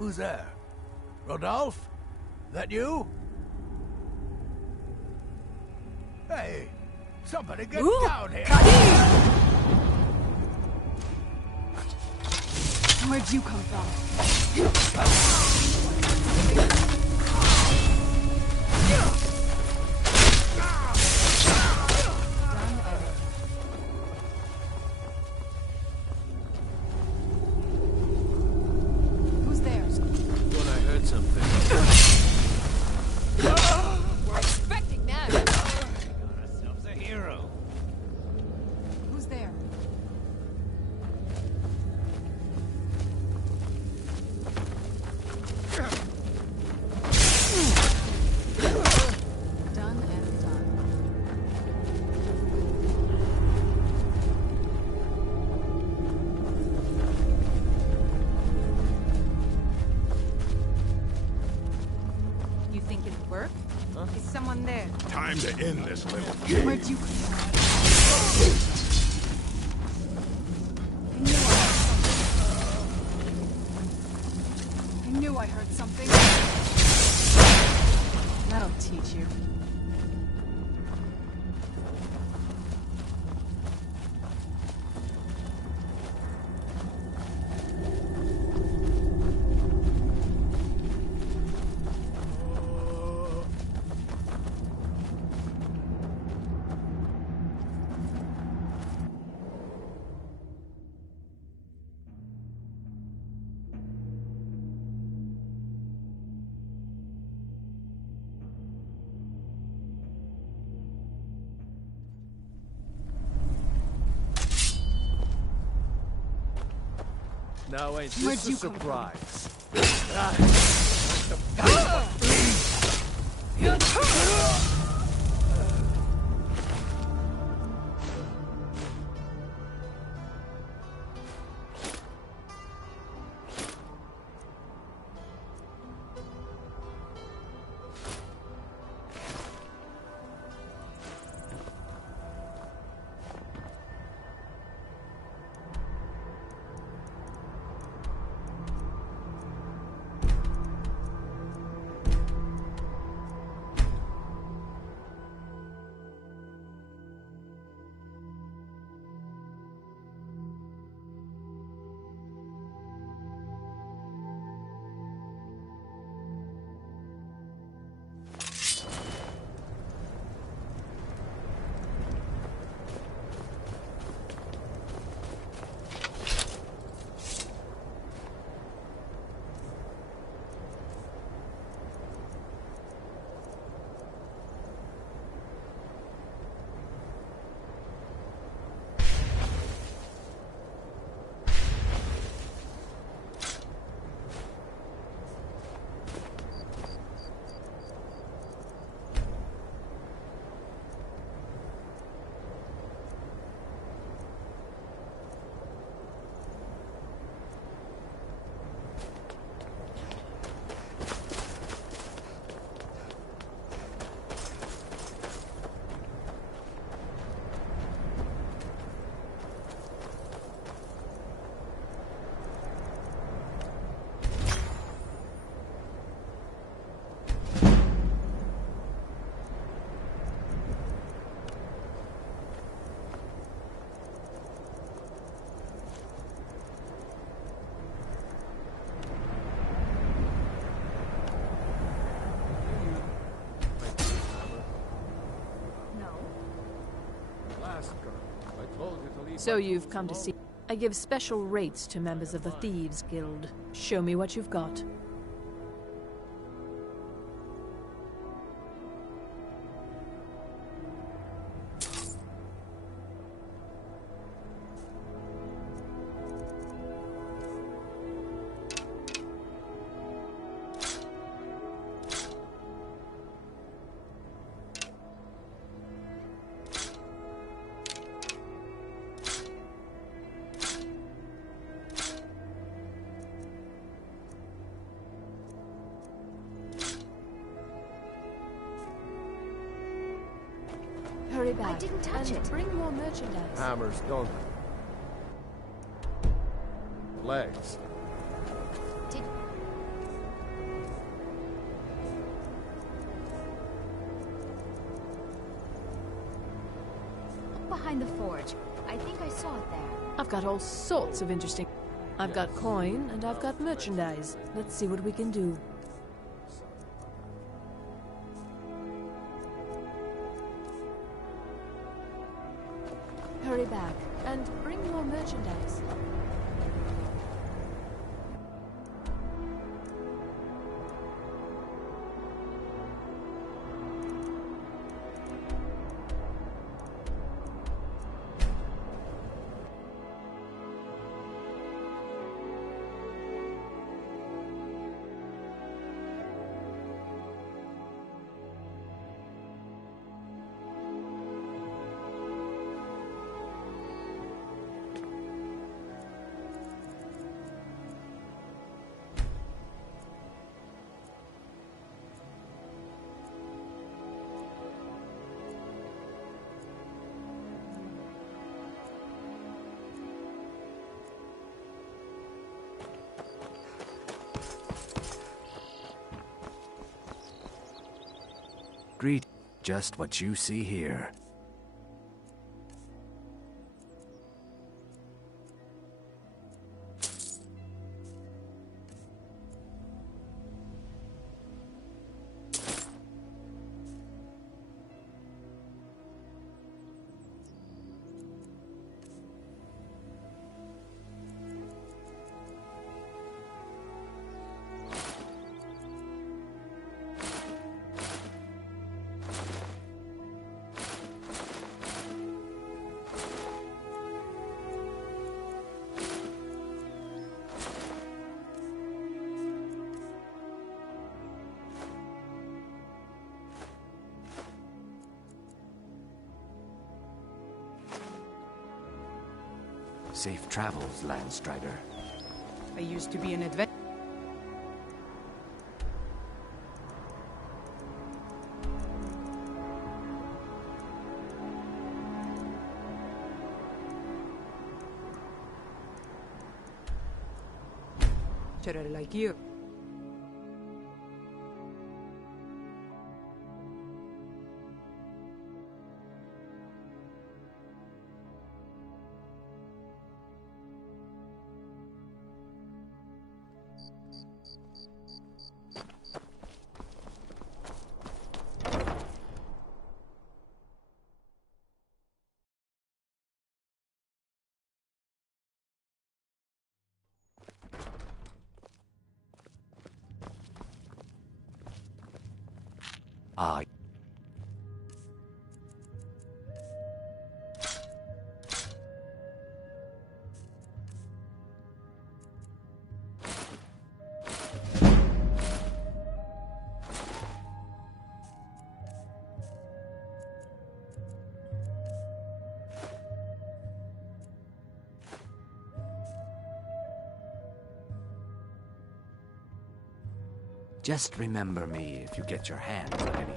Who's there? Rodolphe? That you? Hey, somebody get down here! Where'd you come from? Who's there? Thought I heard something. We're expecting that. Got ourselves a hero. Who's there? Done and done. You think it'll work? Huh? Is someone there? Time to end this little game. Where'd you come from? I knew I heard something. That'll teach you. Now ain't Where'd this a you come surprise? So you've come to see. I give special rates to members of the Thieves Guild. Show me what you've got. Hurry back. I didn't touch and it. Bring more merchandise. Hammers, don't. Legs. behind the forge. I think I saw it there. I've got all sorts of interesting... I've got coin, and I've got merchandise. Let's see what we can do. Hurry back, and bring more merchandise. Greet just what you see here. Safe travels, Landstrider. I used to be an adventurer. Like you. Ah. Just remember me if you get your hands on any.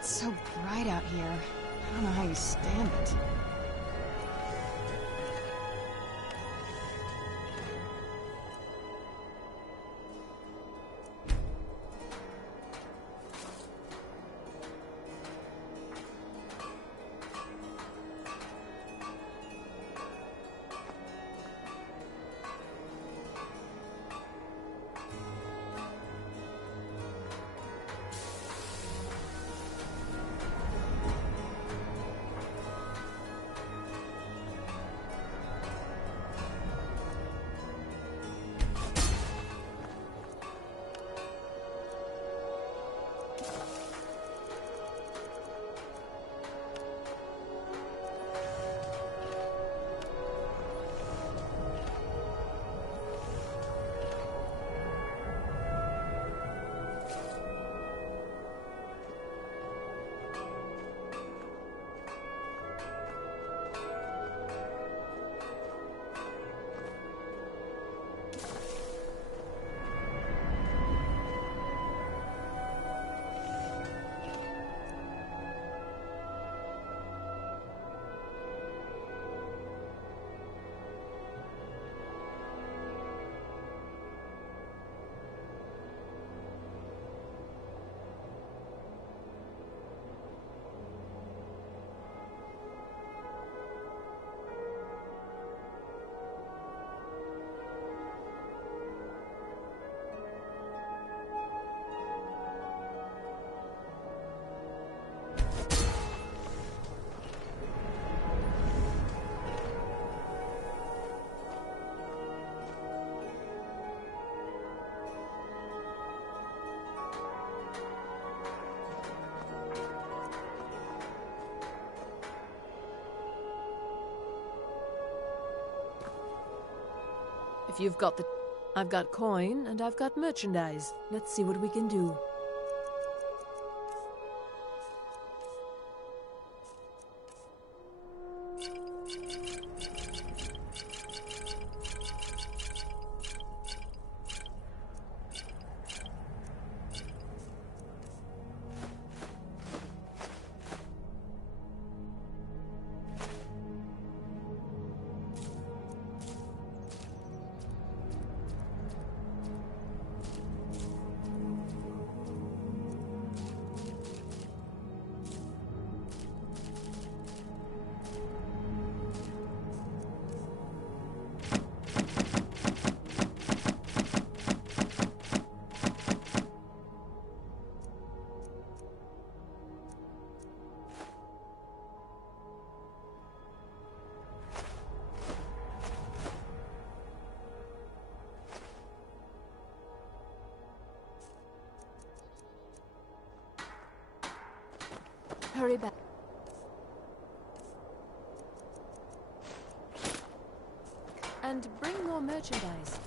It's so bright out here. I don't know how you stand it. If you've got the... I've got coin, and I've got merchandise. Let's see what we can do. Hurry back. And bring more merchandise.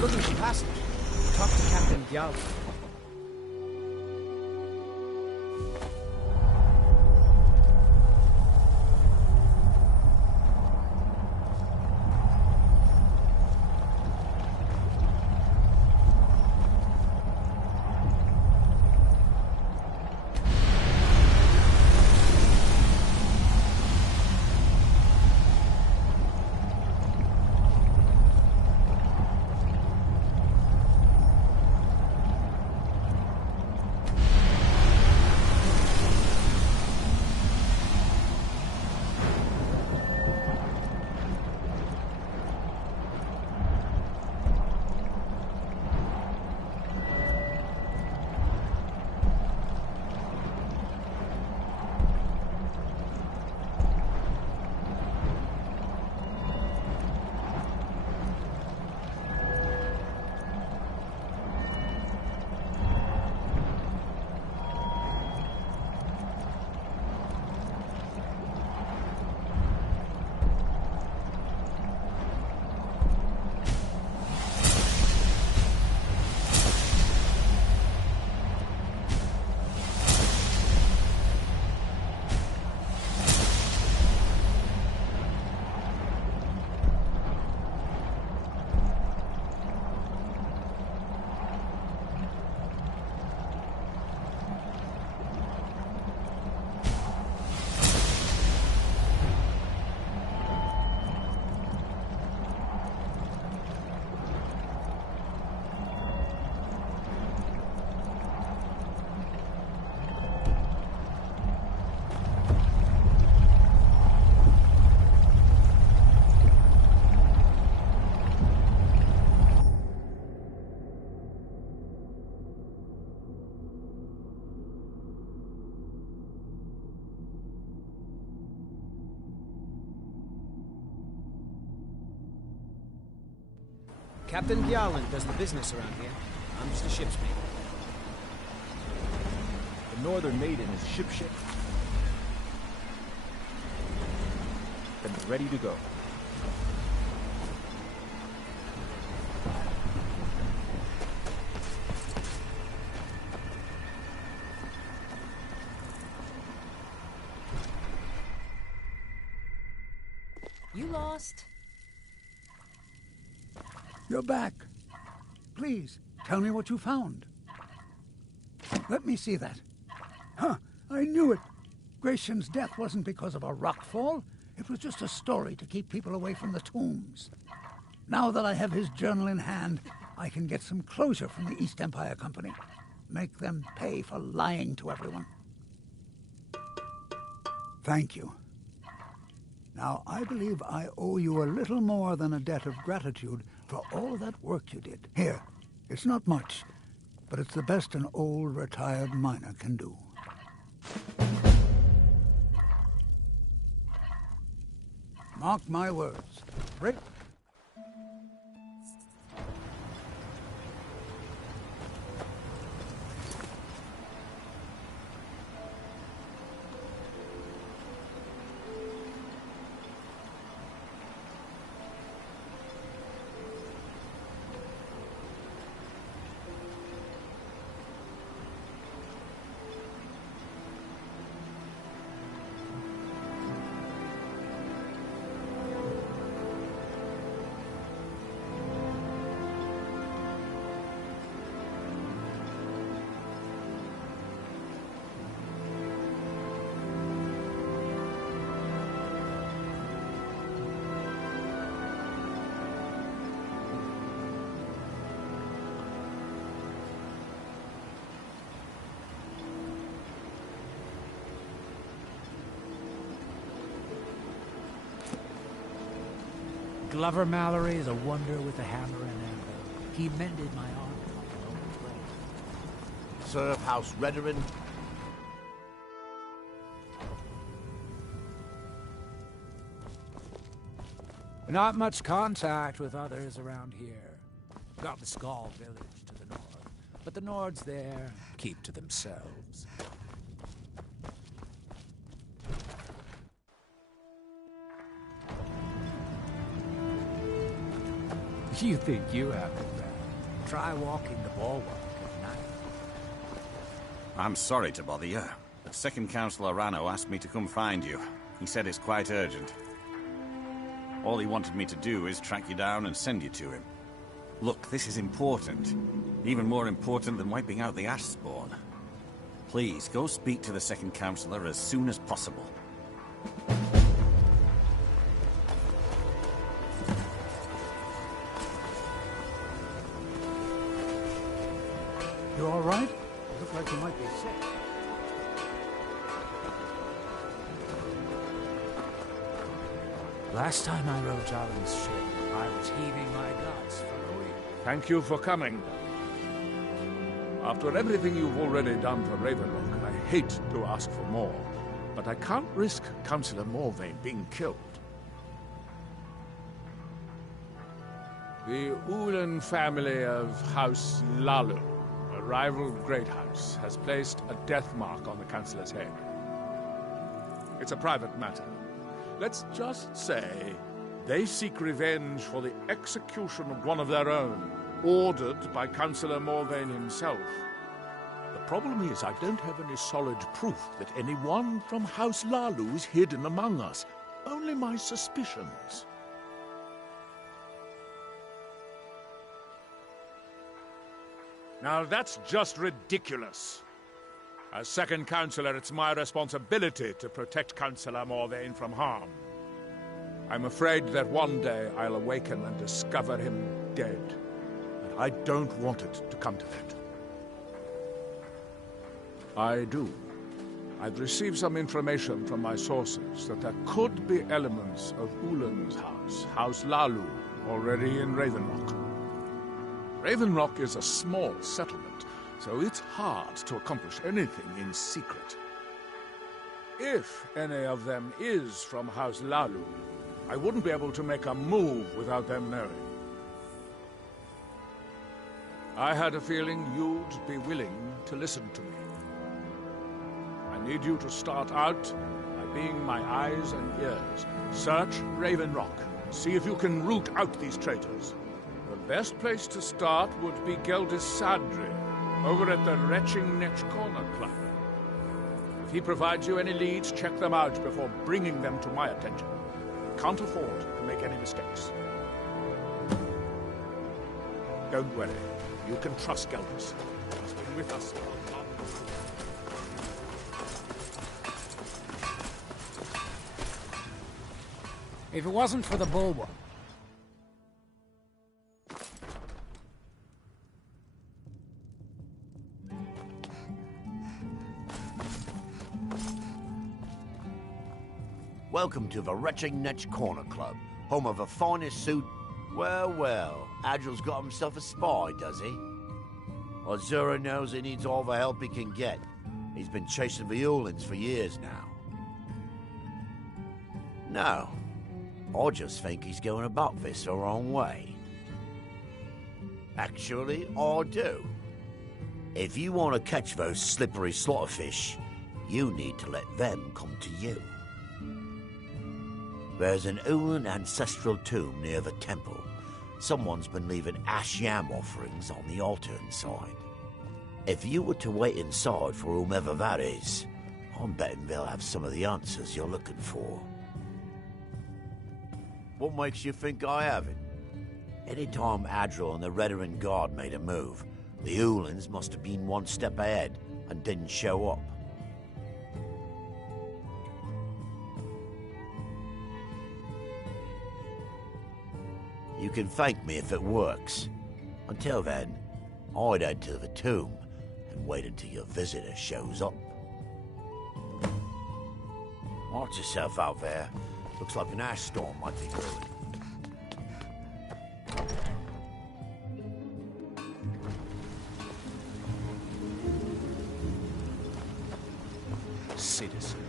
Looking for passage. Talk to Captain Gyal. Captain Gyalin does the business around here. I'm just a ship's mate. The Northern Maiden is shipshape. And ready to go. lost? You're back. Please, tell me what you found. Let me see that. Huh, I knew it. Gratian's death wasn't because of a rockfall. It was just a story to keep people away from the tombs. Now that I have his journal in hand, I can get some closure from the East Empire Company. Make them pay for lying to everyone. Thank you. Now, I believe I owe you a little more than a debt of gratitude for all that work you did. Here, it's not much, but it's the best an old retired miner can do. Mark my words. Rick. Glover Mallory is a wonder with a hammer and anvil. He mended my arm on the Roman's way. Serve House Redorin. Not much contact with others around here. Got the Skull village to the north, but the Nords there keep to themselves. You think you have it bad? Try walking the bulwark at night. I'm sorry to bother you, but Second Councillor Rano asked me to come find you. He said it's quite urgent. All he wanted me to do is track you down and send you to him. Look, this is important. Even more important than wiping out the Ashspawn. Please, go speak to the Second Councillor as soon as possible. You all right? You look like you might be sick. Last time I rode Jalen's ship, I was heaving my guts for a week. Thank you for coming. After everything you've already done for Ravenlock, I hate to ask for more, but I can't risk Councillor Morvayn being killed. The Ulan family of House Lalu, a rival great house, has placed a death mark on the Councillor's head. It's a private matter. Let's just say they seek revenge for the execution of one of their own, ordered by Councillor Morvayn himself. The problem is I don't have any solid proof that anyone from House Lalu is hidden among us. Only my suspicions. Now that's just ridiculous. As Second Councillor, it's my responsibility to protect Councillor Morvayn from harm. I'm afraid that one day I'll awaken and discover him dead. And I don't want it to come to that. I do. I've received some information from my sources that there could be elements of Ulan's house, House Lalu, already in Ravenlock. Ravenlock is a small settlement, so it's hard to accomplish anything in secret. If any of them is from House Lalu, I wouldn't be able to make a move without them knowing. I had a feeling you'd be willing to listen to me. I need you to start out by being my eyes and ears. Search Ravenlock. See if you can root out these traitors. The best place to start would be Geldis Sadri, over at the Retching Netch Corner Club. If he provides you any leads, check them out before bringing them to my attention. can't afford to make any mistakes. Don't worry. You can trust Gelders. He's been with us for a long time. If it wasn't for the bulwark... Welcome to the Retching Netch Corner Club, home of the finest suit. Well, well, Adril's got himself a spy, does he? Azura knows he needs all the help he can get. He's been chasing the Ulans for years now. No, I just think he's going about this the wrong way. Actually, I do. If you want to catch those slippery slaughterfish, you need to let them come to you. There's an Ulan ancestral tomb near the temple. Someone's been leaving ash yam offerings on the altar inside. If you were to wait inside for whomever that is, I'm betting they'll have some of the answers you're looking for. What makes you think I haven't? Anytime Adril and the Redarin Guard made a move, the Ulans must have been one step ahead and didn't show up. You can thank me if it works. Until then, I'd head to the tomb and wait until your visitor shows up. Watch yourself out there. Looks like an ash storm might be brewing. Citizen.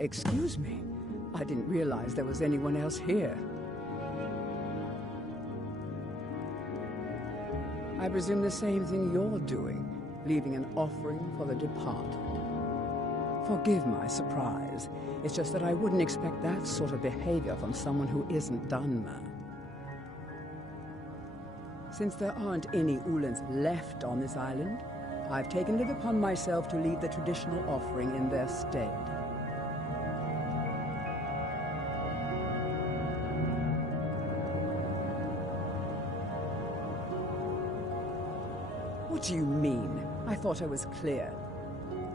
Excuse me. I didn't realize there was anyone else here. I presume the same thing you're doing, leaving an offering for the departed. Forgive my surprise. It's just that I wouldn't expect that sort of behavior from someone who isn't Dunmer. Since there aren't any Ulans left on this island, I've taken it upon myself to leave the traditional offering in their stead. What do you mean? I thought I was clear.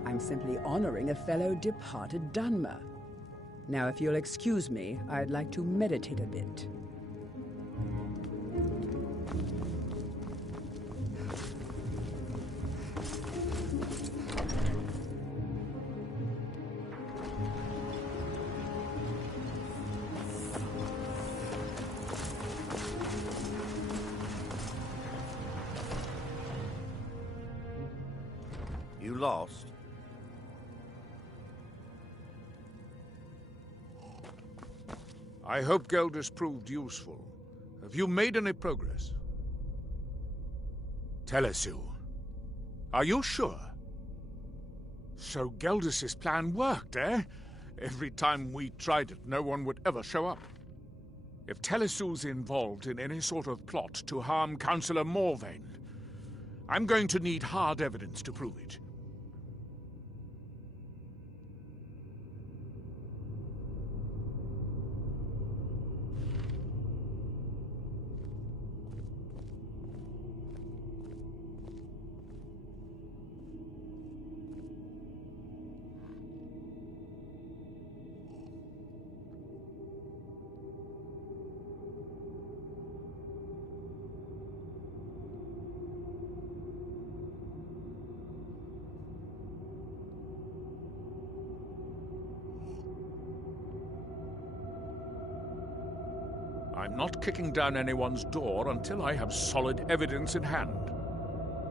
I'm simply honoring a fellow departed Dunmer. Now, if you'll excuse me, I'd like to meditate a bit. You lost? I hope Gelders proved useful. Have you made any progress? Telesu. Are you sure? So Gelders' plan worked, eh? Every time we tried it, no one would ever show up. If Telesu's involved in any sort of plot to harm Councillor Morvain, I'm going to need hard evidence to prove it. I'm not kicking down anyone's door until I have solid evidence in hand.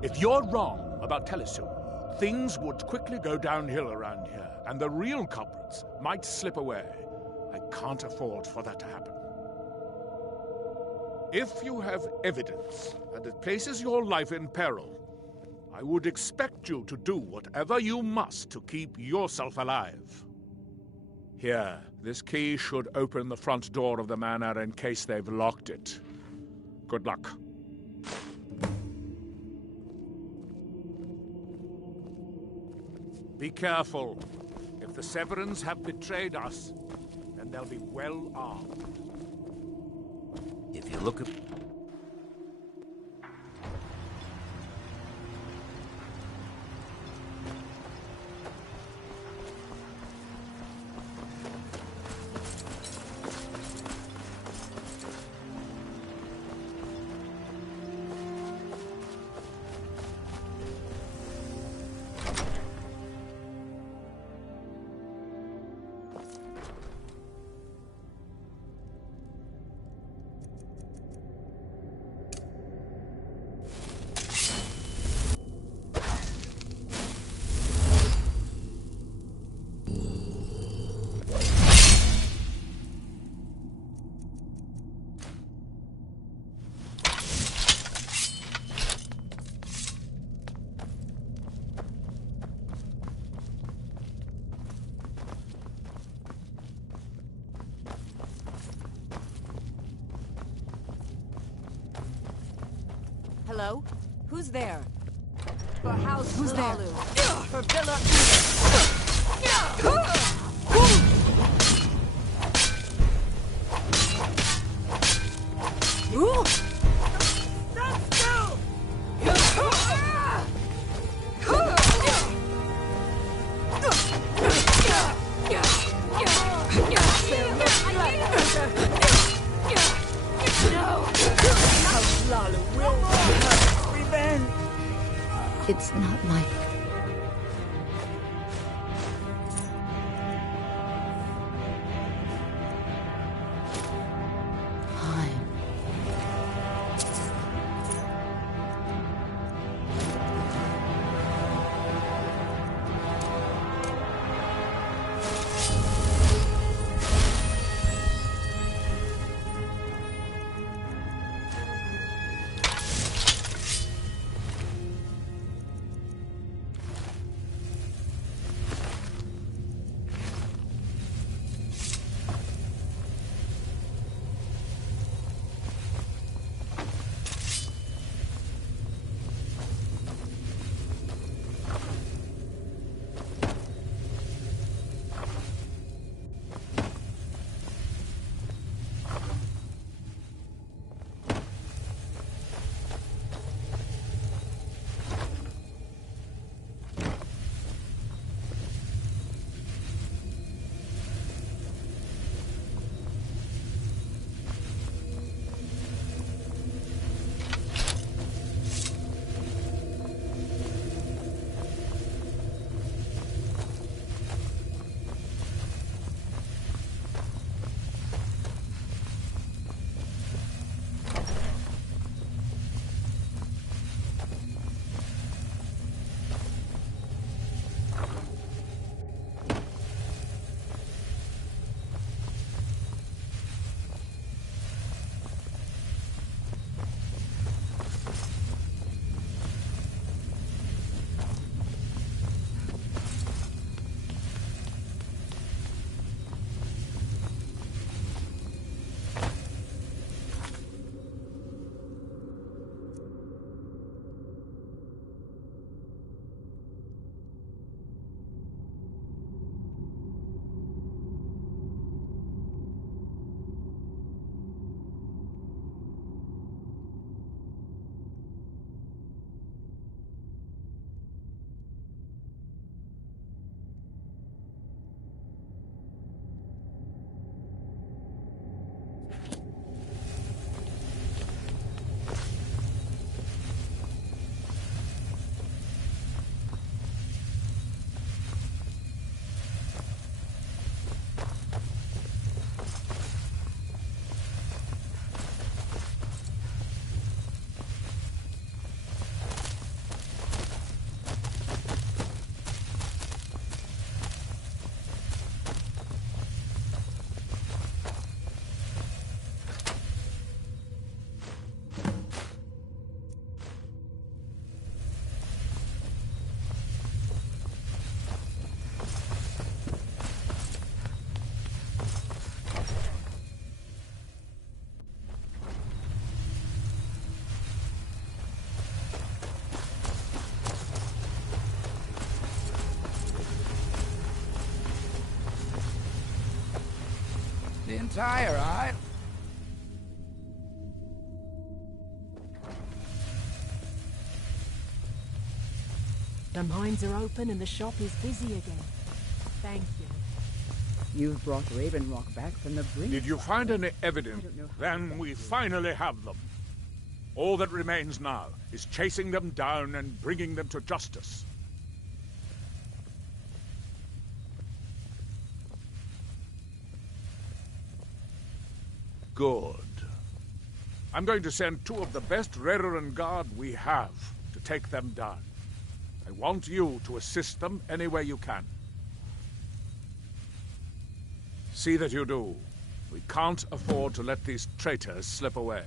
If you're wrong about Telesun, things would quickly go downhill around here, and the real culprits might slip away. I can't afford for that to happen. If you have evidence, and it places your life in peril, I would expect you to do whatever you must to keep yourself alive. Here, this key should open the front door of the manor in case they've locked it. Good luck. Be careful. If the Severins have betrayed us, then they'll be well armed. If you look at... Hello? Who's there? For House Who's there? Lalu. For Villa Ooh! Stand still! House Lalu will have revenge! It's not like... time. tire, right? The mines are open and the shop is busy again. Thank you. You've brought Raven Rock back from the brink. Did you find any evidence? Then we finally have them. All that remains now is chasing them down and bringing them to justice. Good. I'm going to send 2 of the best Redoran Guard we have to take them down. I want you to assist them any way you can. See that you do. We can't afford to let these traitors slip away.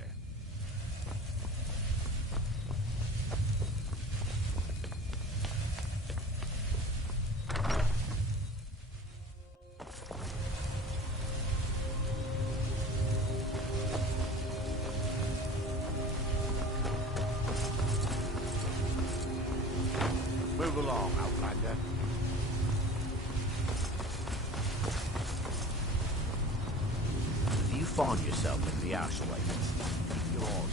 Move along, Outlander. If you find yourself in the Ashways, keep your eyes.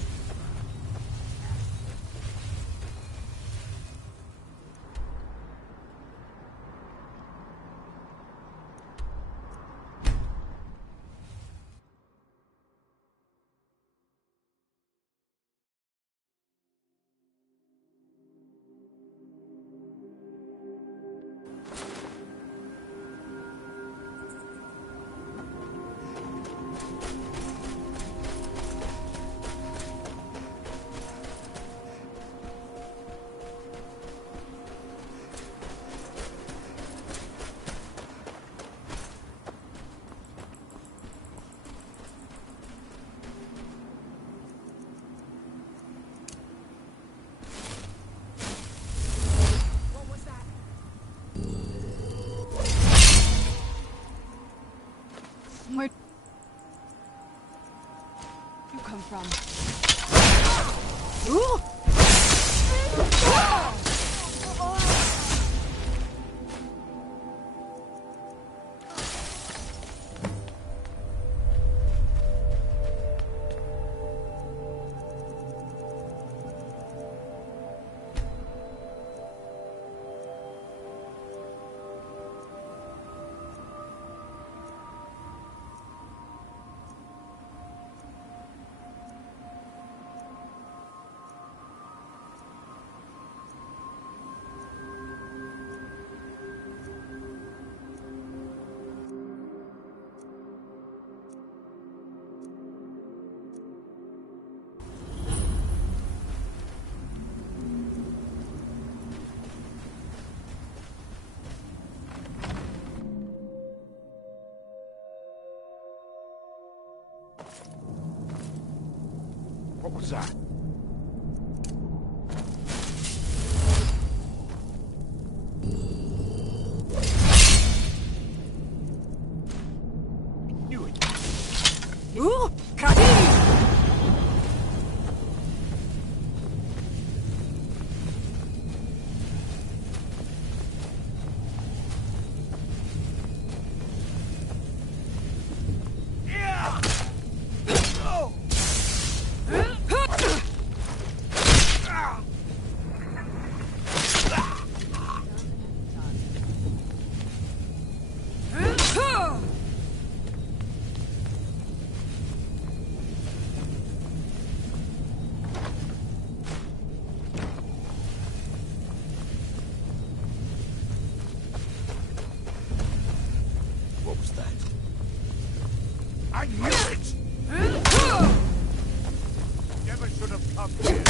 Where'd you come from? Ooh! What was that? Knew it. Ooh! Kadi! What was that? I knew it! Never should have come here.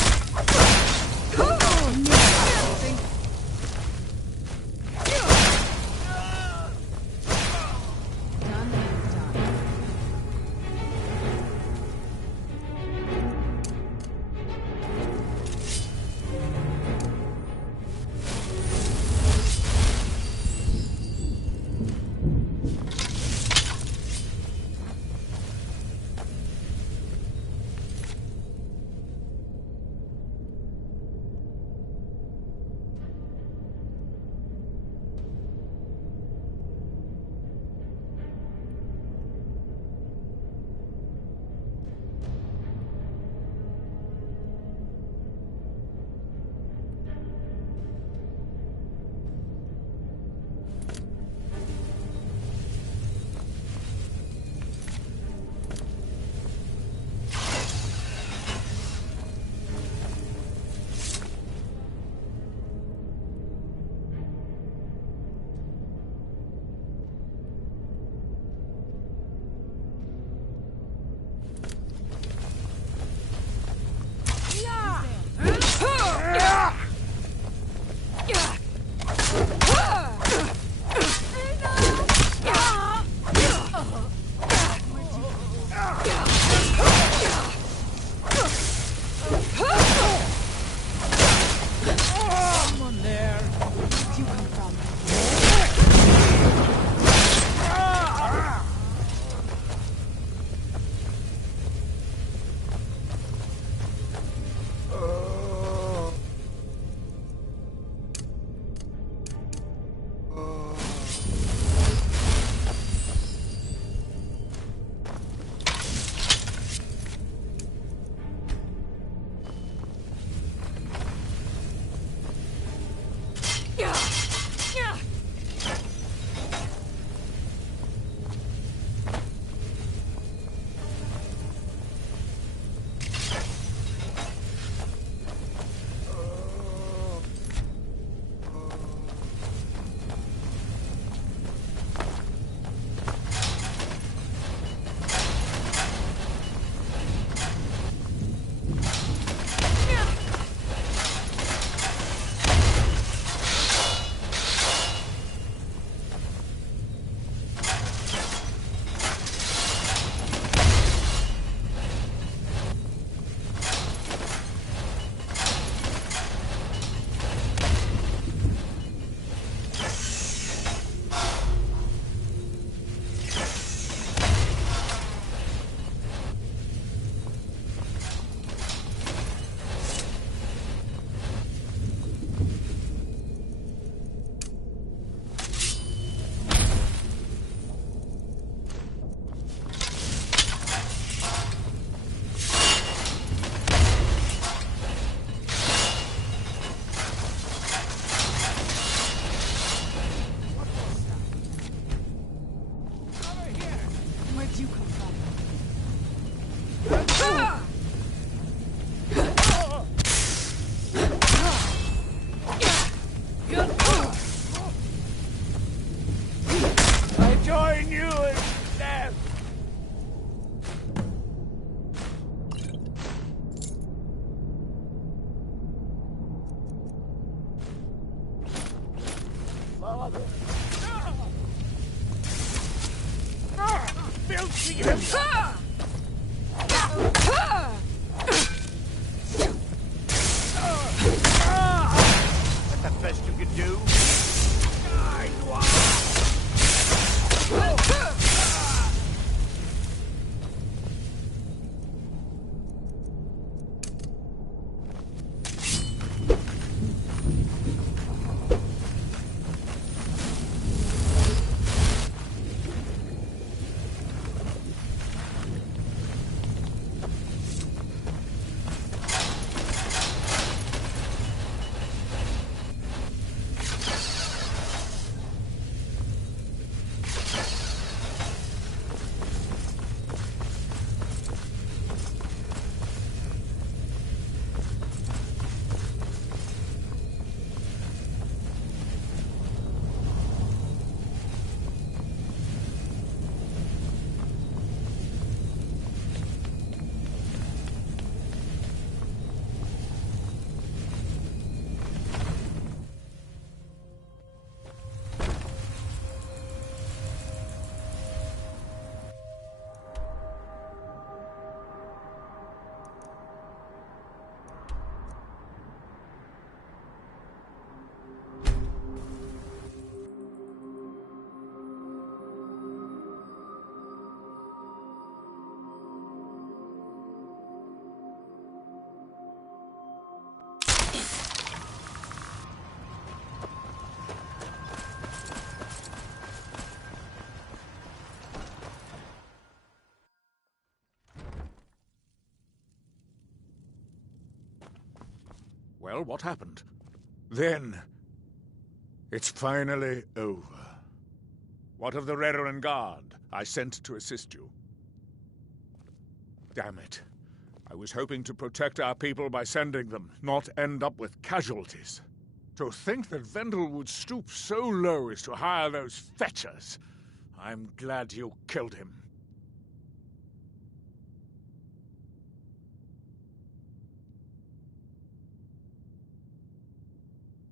That's the best you could do? Well, what happened? Then, it's finally over. What of the Reverend Guard I sent to assist you? Damn it. I was hoping to protect our people by sending them, not end up with casualties. To think that Vendel would stoop so low as to hire those fetchers. I'm glad you killed him.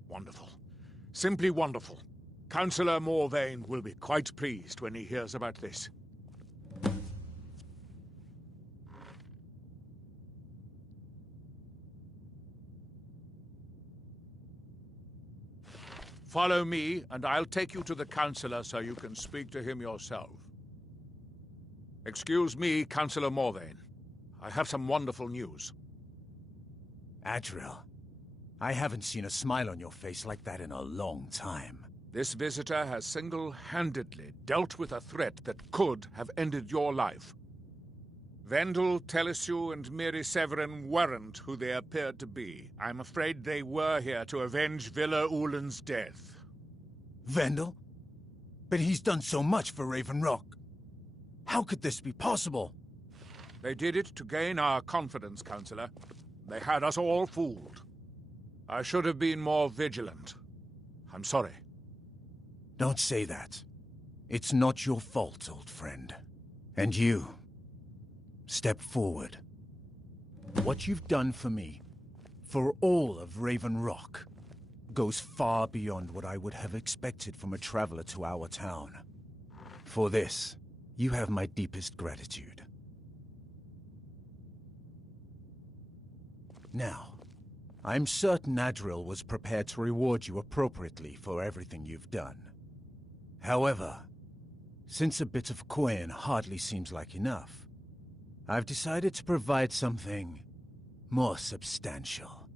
Wonderful. Simply wonderful. Councillor Morvain will be quite pleased when he hears about this. Follow me, and I'll take you to the Councillor so you can speak to him yourself. Excuse me, Councillor Morvain. I have some wonderful news. Adriel, I haven't seen a smile on your face like that in a long time. This visitor has single-handedly dealt with a threat that could have ended your life. Vendel, Telesue, and Miri Severin weren't who they appeared to be. I'm afraid they were here to avenge Villa Ulen's death. Vendel? But he's done so much for Raven Rock. How could this be possible? They did it to gain our confidence, Councillor. They had us all fooled. I should have been more vigilant. I'm sorry. Don't say that. It's not your fault, old friend. And you, step forward. What you've done for me, for all of Raven Rock, goes far beyond what I would have expected from a traveler to our town. For this, you have my deepest gratitude. Now, I'm certain Adriel was prepared to reward you appropriately for everything you've done. However, since a bit of coin hardly seems like enough, I've decided to provide something more substantial.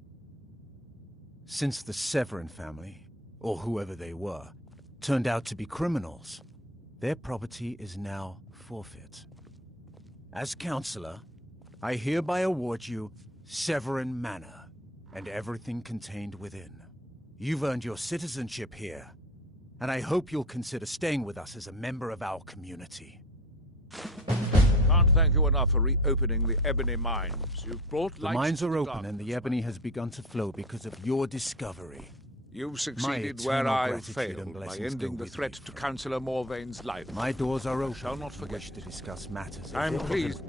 Since the Severin family, or whoever they were, turned out to be criminals, their property is now forfeit. As Councillor, I hereby award you Severin Manor, and everything contained within. You've earned your citizenship here, and I hope you'll consider staying with us as a member of our community. Can't thank you enough for reopening the Ebony Mines. You've brought light. The mines to are the open, darkness. and the ebony has begun to flow because of your discovery. You've succeeded My where eternal I gratitude failed and by blessings ending go the with threat me to forever. Councillor Morvain's life. My doors are open. Shall not if you forget wish to it. discuss matters. of I'm your- pleased.